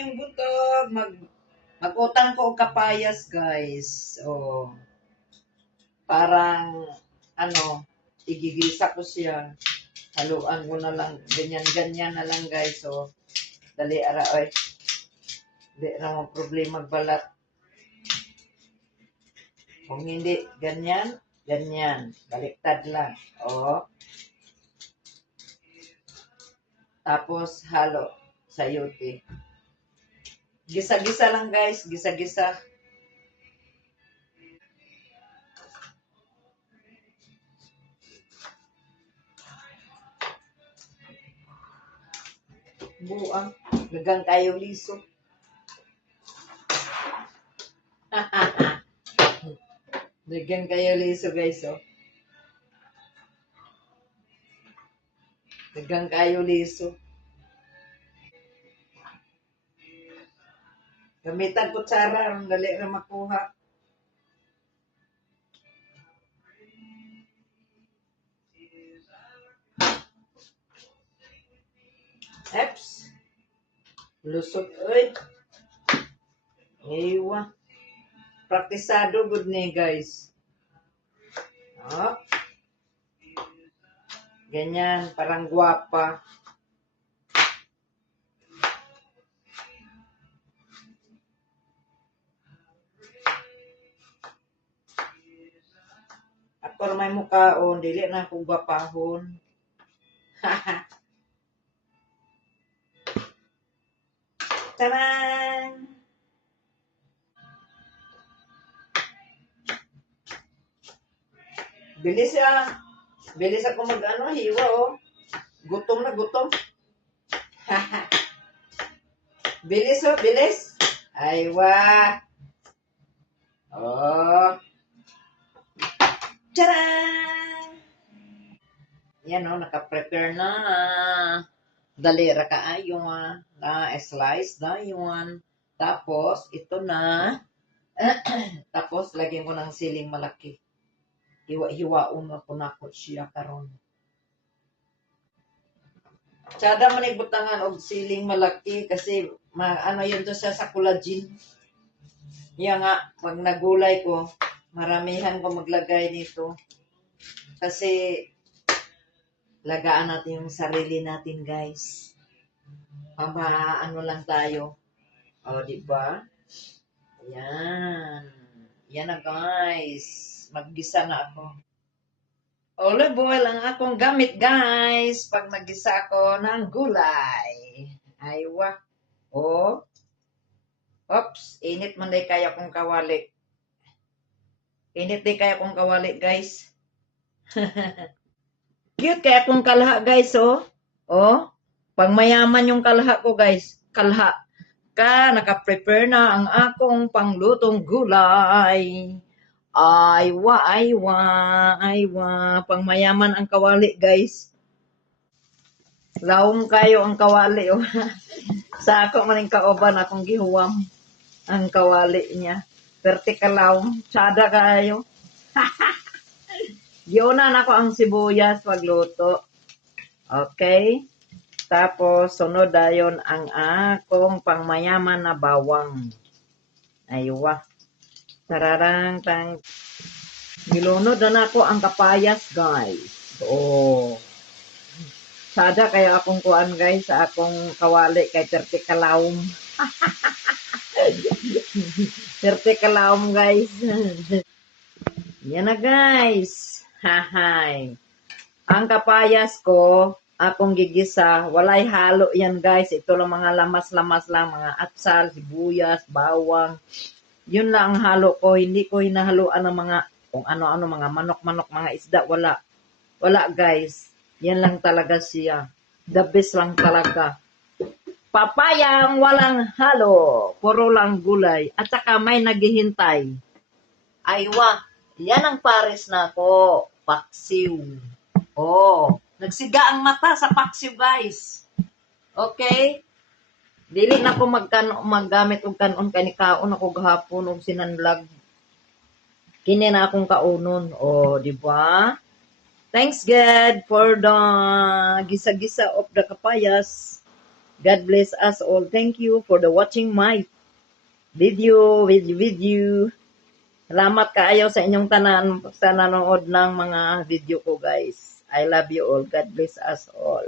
mayong buntag. Mag-utang ko og kapayas, guys. Oh, parang, ano, igigisa ko siya. Haluan ko na lang. Ganyan-ganyan na lang, guys. So, dali ara, oy. Hindi na mo problema magbalat. Kung hindi, ganyan, ganyan. Baliktad lang. Oh. Tapos, halo sa yuti. Gisa-gisa lang, guys. Gisa-gisa. Buang. Gagang kayo liso. Gagang kayo liso, guys, oh. Gagang kayo liso. Gamitan kutsara, ang dali na makuha. Eps. Lusot, oy. Ewa. Praktisado good ni, guys. Oh. Ganyan, parang guwapa. Ako may mukhaon, dili na ako gwapahon. Taran! Bilis ah. Bilis ako mag-ano, hiwa oh. Gutom na gutom. Bilis oh, bilis. Aywa. Oh. Charan! Yan oh, naka-prepare na. Dali ra kaayo na slice na yun. Tapos, ito na. Tapos, lagyan ko ng siling malaki. Hiwa-hiwaon ako na ko siya karon. Tsada man butangan og siling malaki kasi ano yun to siya sa collagen. Yan nga, pag nagulay ko, maramihan ko maglagay nito. Kasi lagaan natin yung sarili natin, guys. Ano lang tayo. O, di ba? Yan. Yan na, guys. Maggisa na ako. Olive oil ang akong gamit, guys. Pag naggisa ako ng gulay. Aywa. O. Oops. Init man day kaya kong kawali. Init day kaya kong kawali, guys. Cute kaya kong kalha, guys, oh. Oh. Pag mayaman yung kalha ko, guys. Kalha. Naka-prepare na ang akong panglutong gulay. Aywa, aywa, aywa. Pang mayaman ang kawali, guys. Lawom kayo ang kawali, oh. Sa ako maning kauban, akong gihuwam ang kawali niya. Vertical lawom. Tsada kayo. Giunan ako ang sibuyas pagluto. Okay? Tapos, sunod dayon ang akong pangmayaman na bawang. Aywa. Tararang tang. Gilunod na ako ang kapayas, guys. Oh. Sada kaya akong kuan, guys, sa akong kawali kay 30 kalawom. 30 kalawom, guys. Yan na, guys. Hahay. Ang kapayas ko, akong gigisa, walay halo yan, guys. Ito lang mga lamas-lamas lang, mga atsal, sibuyas, bawang. Yun lang ang halo ko. Hindi ko hinahaluan ng mga, kung ano-ano, mga manok-manok, mga isda. Wala. Wala, guys. Yan lang talaga siya. The best lang talaga. Papayang walang halo. Puro lang gulay. At saka may naghihintay. Aywa. Yan ang pares na ko. Paksiw. Oh. Nagsiga ang mata sa paksiw, guys. Okay? Dili na ko maggamit og kanon kani kaon ako gahapon og sinanlag. Kini na akong kaunon. Oh, di ba? Thanks God for the gisa-gisa of the kapayas. God bless us all. Thank you for the watching my video. Salamat kaayo sa inyong tanan sa nanood ng mga video ko, guys. I love you all. God bless us all.